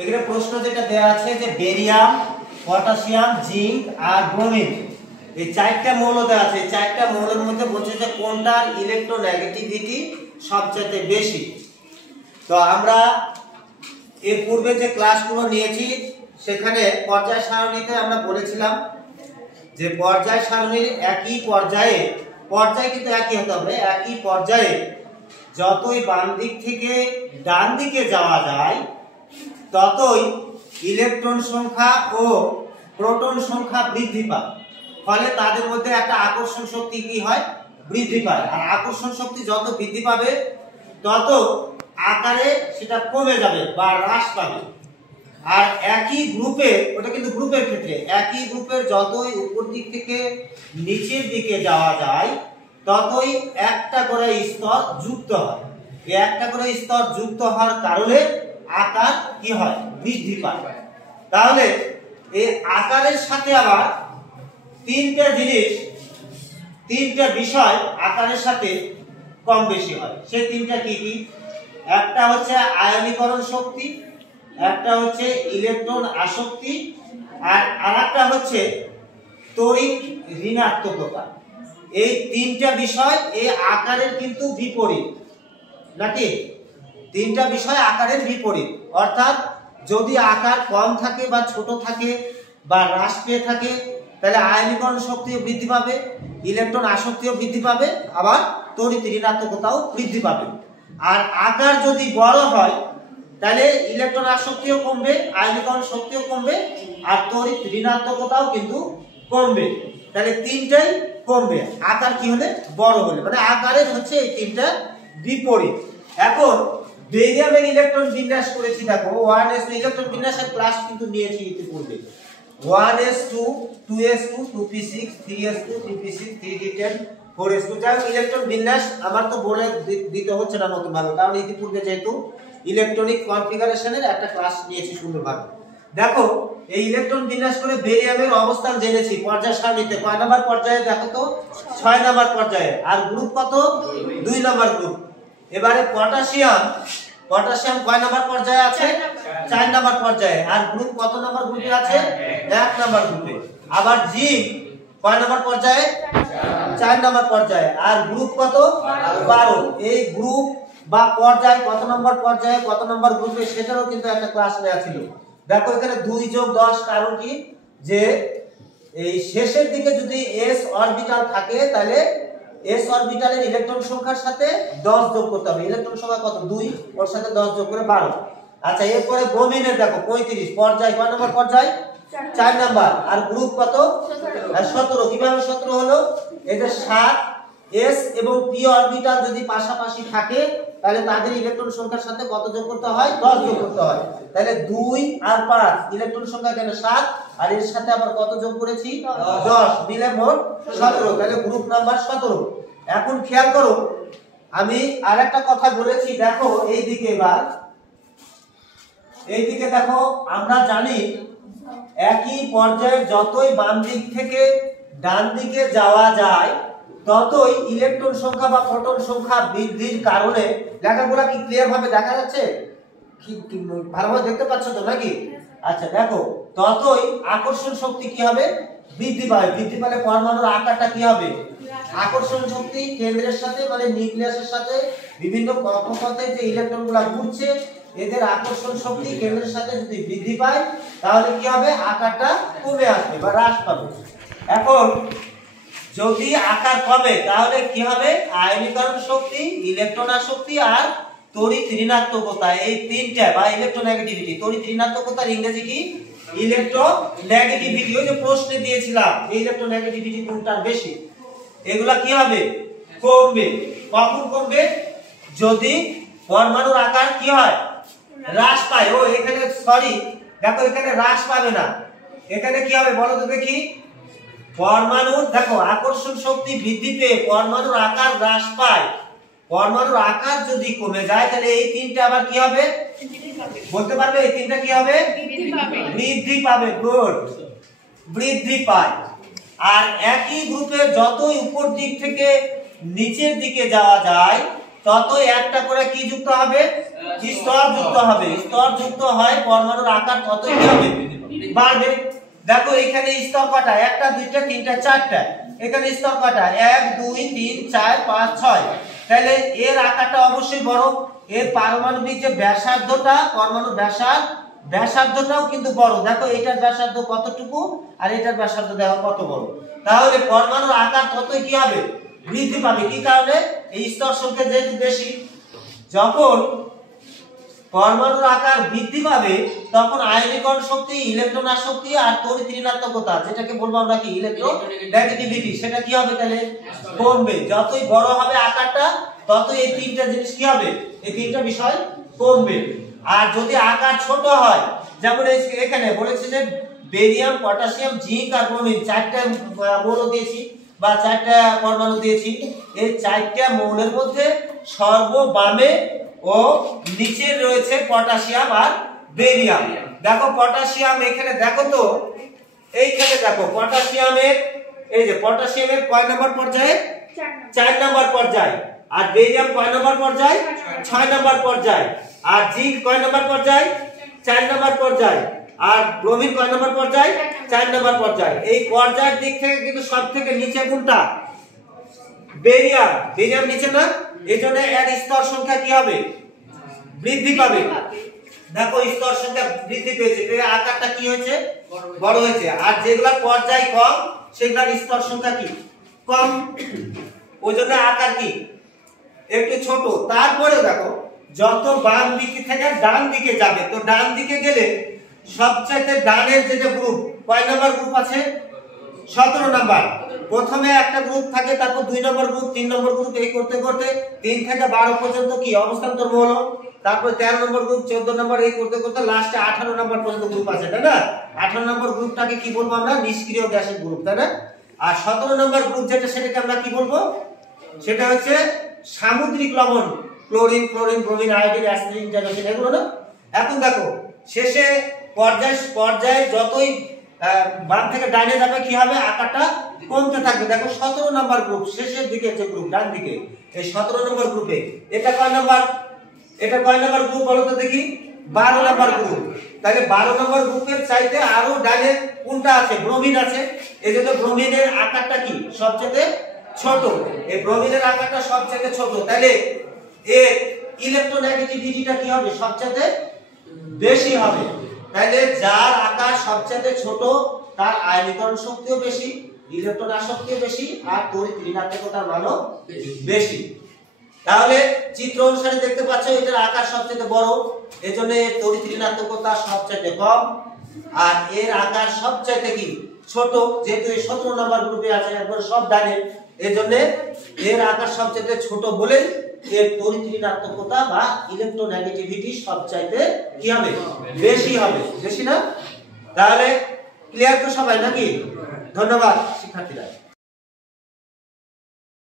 এখানে প্রশ্ন যেটা দেওয়া আছে যে বেরিয়াম, পটাশিয়াম, জিঙ্ক আর ব্রোমিন, এই চারটা মৌল দেওয়া আছে। এই চারটা মৌলের মধ্যে বলছে যে কোনটার ইলেকট্রোনেগেটিভিটি সবচেয়ে বেশি। তো আমরা এর পূর্বে যে ক্লাসগুলো নিয়েছি সেখানে পর্যায় সারণীতে আমরা বলেছিলাম যে পর্যায় সারণীর একই পর্যায়ে, পর্যায় কিন্তু একই হতে হবে, একই পর্যায়ে যতই বাম দিক থেকে ডান দিকে যাওয়া যায় ততই ইলেকট্রন সংখ্যা ও প্রোটন সংখ্যা বৃদ্ধি পায়। ফলে তাদের মধ্যে একটা আকর্ষণ শক্তি কি হয়, বৃদ্ধি পায়। আর আকর্ষণ শক্তি যত বৃদ্ধি পাবে তত আকারে সেটা কমে যাবে বা হ্রাস পাবে। আর একই গ্রুপে, ওটা কিন্তু গ্রুপের ক্ষেত্রে, একই গ্রুপের যতই উপর দিক থেকে নিচের দিকে যাওয়া যায় ততই একটা করে স্তর যুক্ত হয়। এই একটা করে স্তর যুক্ত হওয়ার কারণে আকার কি হয়, বৃদ্ধি পায়। তাহলে এই আকারের সাথে আবার তিনটা জিনিস, তিনটা বিষয় আকারের সাথে কম বেশি হয়। সেই তিনটা কি কি? একটা হচ্ছে আয়নীকরণ শক্তি, একটা হচ্ছে ইলেকট্রন আসক্তি, আর আরেকটা হচ্ছে তড়িৎ ঋণাত্মকতা। এই তিনটা বিষয় এই আকারের কিন্তু বিপরীত, নাকি? তিনটা বিষয় আকারের বিপরীত। অর্থাৎ যদি আকার কম থাকে বা ছোট থাকে বা হ্রাস পেয়ে থাকে তাহলে আয়নীকরণ শক্তিও বৃদ্ধি পাবে, ইলেকট্রন আসক্তিও বৃদ্ধি পাবে, আবার তড়িৎ ঋণাত্মকতাও বৃদ্ধি পাবে। আর আকার যদি বড় হয় তাহলে ইলেকট্রন আসক্তিও কমবে, আয়নীকরণ শক্তিও কমবে, আর তড়িৎ ঋণাত্মকতাও কিন্তু কমবে। তাহলে তিনটাই কমবে আকার কি হলে, বড় হলে। মানে আকারের হচ্ছে এই তিনটা বিপরীত। এখন বেরিয়ামের ইলেকট্রন বিন্যাস করেছি, দেখো 1s2 ইলেকট্রন বিন্যাসের ক্লাস কিন্তু নিয়েছি ইতিপূর্বে। 1s2 2s2 2p6 3s2 3p6 3d10 4s2। যাই ইলেকট্রন বিন্যাস আমার তো বলে দিতে হচ্ছে না নতুন ভাবে, কারণ ইতিপূর্বে যেহেতু ইলেকট্রনিক কনফিগারেশনের একটা ক্লাস নিয়েছি সুন্দরভাবে। দেখো এই ইলেকট্রন বিন্যাস করে বেরিয়ামের অবস্থান জেনেছি পর্যায় সারণীতে। কয় নাম্বার পর্যায়ে দেখো তো? 6 নাম্বার পর্যায়ে। আর গ্রুপ কত? 2 নাম্বার গ্রুপ। এবারে পটাশিয়াম, পটাশিয়াম কয় নাম্বার পর্যায়ে আছে? 4 নাম্বার পর্যায়ে। আর গ্রুপ কত নাম্বার গ্রুপে আছে? 1 নাম্বার গ্রুপে। আবার জিঙ্ক কয় নাম্বার পর্যায়ে? 4 নাম্বার পর্যায়ে। আর গ্রুপ কত? 12। এই গ্রুপ বা পর্যায় কত নম্বর পর্যায়ে কত নম্বর গ্রুপে সেটারও কিন্তু একটা ক্লাস নেওয়া ছিল। দেখো এখানে 2 + 10 কারণ কি, যে এই শেষের দিকে যদি s অরবিটাল থাকে তাহলে s অরবিটালের ইলেকট্রন সংখ্যার সাথে 10 যোগ করতে হবে। ইলেকট্রন সংখ্যা কত? 2, ওর সাথে 10 যোগ করে 12। আচ্ছা এরপরে ব্রোমিনের দেখো 35 পর্যায়, কয় নম্বর পর্যায়? 4 নাম্বার। আর গ্রুপ কত? 17। কিভাবে 17 হলো? এই যে 7 s এবং p অরবিটাল যদি পাশাপাশি থাকে তাহলে তাদের ইলেকট্রন সংখ্যার সাথে কত যোগ করতে হয়? 10 যোগ করতে হয়। তাহলে 2 আর 5 ইলেকট্রন সংখ্যা এখানে 7, আর এর সাথে আবার কত যোগ করেছি? 10 মিলে মোট 17। তাহলে গ্রুপ নাম্বার 17। এখন খেয়াল করো, আমি আরেকটা কথা বলেছি, দেখো এই দিকে এবার, এই দিকে দেখো আমরা জানি একই পর্যায়ে যতই বাম দিক থেকে ডান দিকে যাওয়া যায় ততই ইলেকট্রন সংখ্যা বা প্রোটন সংখ্যা বৃদ্ধির কারণে, লেখাগুলো কি ক্লিয়ার ভাবে দেখা যাচ্ছে? ভালোভাবে দেখতে পাচ্ছ তো নাকি? আচ্ছা দেখো, ততই আকর্ষণ শক্তি কি হবে? বৃদ্ধি পাবে। বৃদ্ধি পেলে পরমাণুর আকারটা কি হবে? আকর্ষণ শক্তি কেন্দ্রের সাথে মানে নিউক্লিয়াসের সাথে বিভিন্ন কক্ষপথে যে ইলেকট্রনগুলো ঘুরছে এদের আকর্ষণ শক্তি কেন্দ্রের সাথে যদি বৃদ্ধি পায় তাহলে কি হবে? আকারটা কমে আসবে বা হ্রাস পাবে। এখন যদি আকার কমে তাহলে কি হবে? আয়নীকরণ শক্তি, ইলেকট্রন আসক্তি আর তড়িৎ ঋণাত্মকতা, এই তিনটা বা ইলেকট্রোনেগেটিভিটি। তড়িৎ ঋণাত্মকতার ইংরেজি কি? ইলেকট্রোনেগেটিভিটি। ওই যে প্রশ্নে দিয়েছিলাম এই ইলেকট্রোনেগেটিভিটি কোনটার বেশি, এগুলা কি হবে? কমবে। কখন কমবে? যদি পরমাণুর আকার কি হয়? হ্রাস পায়। ও এখানে সরি, দেখো এখানে হ্রাস পাবে না, এখানে কি হবে বলো তো দেখি? পরমাণুর দেখো আকর্ষণ শক্তি বৃদ্ধি পেয়ে পরমাণুর আকার হ্রাস পায়। পরমাণুর আকার যদি কমে যায় তাহলে এই তিনটা আবার কি হবে বলতে পারবে? এই তিনটা কি হবে? বৃদ্ধি পাবে। গুড, বৃদ্ধি পায়। আর একই গ্রুপে যতই উপর দিক থেকে নিচের দিকে যাওয়া যায় ততই একটা করে কি যুক্ত হবে? স্তর যুক্ত হবে, স্তর যুক্ত হয় পরমাণুর আকার ততই কি হবে বাড়বে। দেখো এখানে স্তর কটা, একটা দুইটা তিনটা চারটা, এখানে স্তর কটা 1 2 3 4 5 6, তাহলে এর আকারটা অবশ্যই বড়। এর পারমাণবিক যে ব্যাসার্ধটা, পরমাণুর ব্যাসার্ধটাও কিন্তু বড়। দেখো এটার ব্যাসার্ধ কতটুকু আর এটার ব্যাসার্ধ দেখো কত বড়। তাহলে পরমাণুর আকার ততই কি হবে বৃদ্ধি পাবে। কি কারণে? এই স্তর সংখ্যা যেহেতু বেশি। যখন পরমাণুর আকার বৃদ্ধি পাবে তখন আয়নীকরণ শক্তি, ইলেকট্রন আসক্তি আর তড়িৎ ঋণাত্মকতা, যেটাকে বলবো আমরা কি ইলেকট্রোনেগেটিভিটি, সেটা কি হবে তাহলে কমবে। যতই বড় হবে আকারটা ততই এই তিনটা জিনিস কি হবে, এই তিনটা বিষয় কমবে। আর যদি আকার ছোট হয়, যেমন এখানে বলেছে যে বেরিয়াম, পটাশিয়াম, জিঙ্ক আর ব্রোমিন, চারটা মৌল দিয়েছি বা চারটা পরমাণু দিয়েছি। এই চারটা মৌলের মধ্যে সর্ববামে ও নিচে রয়েছে পটাশিয়াম আর বেরিয়াম। দেখো পটাশিয়াম এখানে দেখো তো, এইখানে দেখো পটাশিয়ামের, এই যে পটাশিয়ামের কয় নম্বর পর্যায়ে, 4 নম্বর পর্যায়ে। আর বেরিয়াম কয় নম্বর পর্যায়ে, 6 নম্বর পর্যায়ে। আর জিঙ্ক কয় নম্বর পর্যায়ে, 4 নম্বর পর্যায়ে। আর ব্রোমিন কয় নম্বর পর্যায়ে, 4 নম্বর পর্যায়ে। এই পর্যায়ের দিক থেকে কিন্তু সব থেকে নিচে কোনটা, বেরিয়াম। বেরিয়াম নিচে না, এজন্য এর স্তর সংখ্যা কি হবে বৃদ্ধি পাবে। দেখো স্তর সংখ্যা বৃদ্ধি পেয়েছে, এর আকারটা কি হয়েছে বড় হয়েছে। আর যেগুলা পর্যায় কম সেগুলোর স্তর সংখ্যা কি কম, ওইজন্য আকার কি একটু ছোট। তারপরে দেখো যত বাম দিকে থেকে ডান দিকে যাবে, তো ডান দিকে গেলে সবচেয়ে ডানের যে গ্রুপ, কয় নম্বর গ্রুপ আছে 17 নম্বর। প্রথমে একটা গ্রুপ থাকে, তারপর 2 নম্বর গ্রুপ, 3 নম্বর গ্রুপ, এই করতে করতে 3 থেকে 12 পর্যন্ত কি অবস্থান্তর মৌল, তারপর 13 নম্বর গ্রুপ, 14 নম্বর, এই করতে করতে লাস্টে 18 নম্বর পর্যন্ত গ্রুপ আছে, তাই না? 18 নম্বর গ্রুপটাকে কি বলবো আমরা, নিষ্ক্রিয় গ্যাসের গ্রুপ, তাই না? আর 17 নম্বর গ্রুপ যেটা, সেটাকে আমরা কি বলবো, সেটা হচ্ছে সামুদ্রিক লবণ, ক্লোরিন, ব্রোমিন, আয়োডিন, অ্যাসিড, ইন্টারনেশন, এগুলো না। এখন দেখো শেষে পর্যায়ে যতই বাম থেকে ডানে যাবে কি হবে, আকারটা কমতে থাকবে। দেখো 17 নম্বর গ্রুপ শেষের দিকে যে গ্রুপ ডান দিকে, এই 17 নম্বর গ্রুপে এটা কয় নম্বর, এটা কয় নম্বর গ্রুপ বলো তো দেখি, 12 নম্বর গ্রুপ। তাহলে 12 নম্বর গ্রুপের চাইতে আরো ডানে কোনটা আছে, ব্রোমিন আছে। এজন্য ব্রোমিনের আকারটা কি সবচেয়ে ছোট, এই ব্রোমিনের আকারটা সবচেয়ে ছোট। তাহলে এর ইলেকট্রোনেগেটিভিটিটা কি হবে, সবচেয়ে বেশি হবে। তাহলে যার আকার সবচেয়ে ছোট তার আয়নীকরণ শক্তিও বেশি, ইলেকট্রন আসক্তিও বেশি, আর তড়িৎ ঋণাত্মকতার মানও বেশি। তাহলে চিত্র অনুসারে দেখতে পাচ্ছ এটার আকার সবচেয়ে বড়, এজন্য এর তড়িৎ ঋণাত্মকতা সবচেয়ে কম। আর এর আকার সবচেয়ে কি ছোট, যেহেতু এই 17 নম্বর গ্রুপে আছে, একবার সব ডানে, এজন্য এর আকার সবচেয়ে ছোট বলে এর তড়িৎ ঋণাত্মকতা বা ইলেকট্রোনেগেটিভিটি সবচাইতে কি হবে বেশি হবে, বেশি না? তাহলে ক্লিয়ার তো সবাই নাকি? ধন্যবাদ শিক্ষার্থীরা।